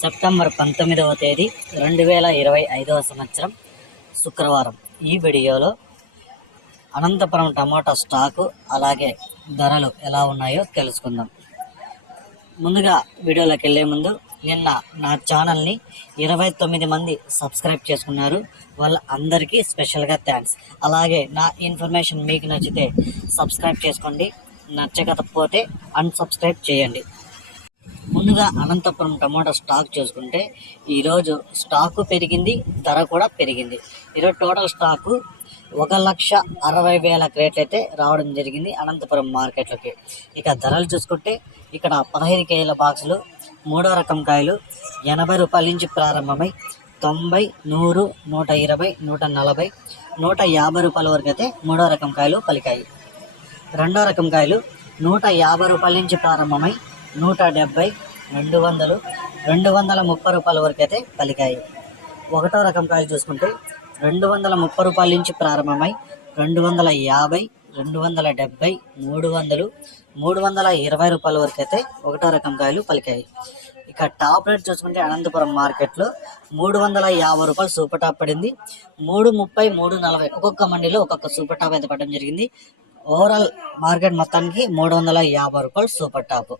September పంతొమ్మిదవ తేదీ రెండు వేల ఇరవై ఐదవ సంవత్సరం శుక్రవారం. ఈ వీడియోలో అనంతపురం టమాటా స్టాకు అలాగే ధరలు ఎలా ఉన్నాయో తెలుసుకుందాం. ముందుగా వీడియోలోకి వెళ్ళే ముందు నిన్న నా ఛానల్ని ఇరవై తొమ్మిది మంది సబ్స్క్రైబ్ చేసుకున్నారు. వాళ్ళ అందరికీ స్పెషల్గా థ్యాంక్స్ అలాగే నా ఇన్ఫర్మేషన్ మీకు నచ్చితే సబ్స్క్రైబ్ చేసుకోండి. నచ్చకపోతే అన్సబ్స్క్రైబ్ చేయండి. ముందుగా అనంతపురం టమాటా స్టాక్ చూసుకుంటే ఈరోజు స్టాకు పెరిగింది ధర కూడా పెరిగింది. ఈరోజు టోటల్ స్టాకు ఒక లక్ష అరవై వేల క్రేట్లు అయితే రావడం జరిగింది అనంతపురం మార్కెట్లోకి. ఇక ధరలు చూసుకుంటే ఇక్కడ పదహైదు కేజీల బాక్సులు మూడో రకం కాయలు ఎనభై రూపాయల నుంచి ప్రారంభమై తొంభై నూరు నూట ఇరవై నూట నలభై నూట యాభై రూపాయల వరకు అయితే మూడో రకం కాయలు పలికాయి. రెండో రకం కాయలు నూట యాభై రూపాయల నుంచి ప్రారంభమై నూట డెబ్బై రెండు వందలు రెండు వందల ముప్పై రూపాయల వరకు అయితే పలికాయి. ఒకటో రకం కాయలు చూసుకుంటే రెండు వందల ముప్పై రూపాయల నుంచి ప్రారంభమై రెండు వందల యాభై రెండు వందల డెబ్బై మూడు వందలు మూడు వందల ఇరవై రూపాయల వరకు అయితే ఒకటో రకం కాయలు పలికాయి. ఇక టాప్ రేట్ చూసుకుంటే అనంతపురం మార్కెట్లో మూడు వందల యాభై రూపాయలు సూపర్ టాప్ పడింది. మూడు ముప్పై మూడు నలభై ఒక్కొక్క మండీలో ఒక్కొక్క సూపర్ టాప్ అయితే పడడం జరిగింది. ఓవరాల్ మార్కెట్ మొత్తానికి మూడు వందల యాభై రూపాయలు సూపర్ టాప్.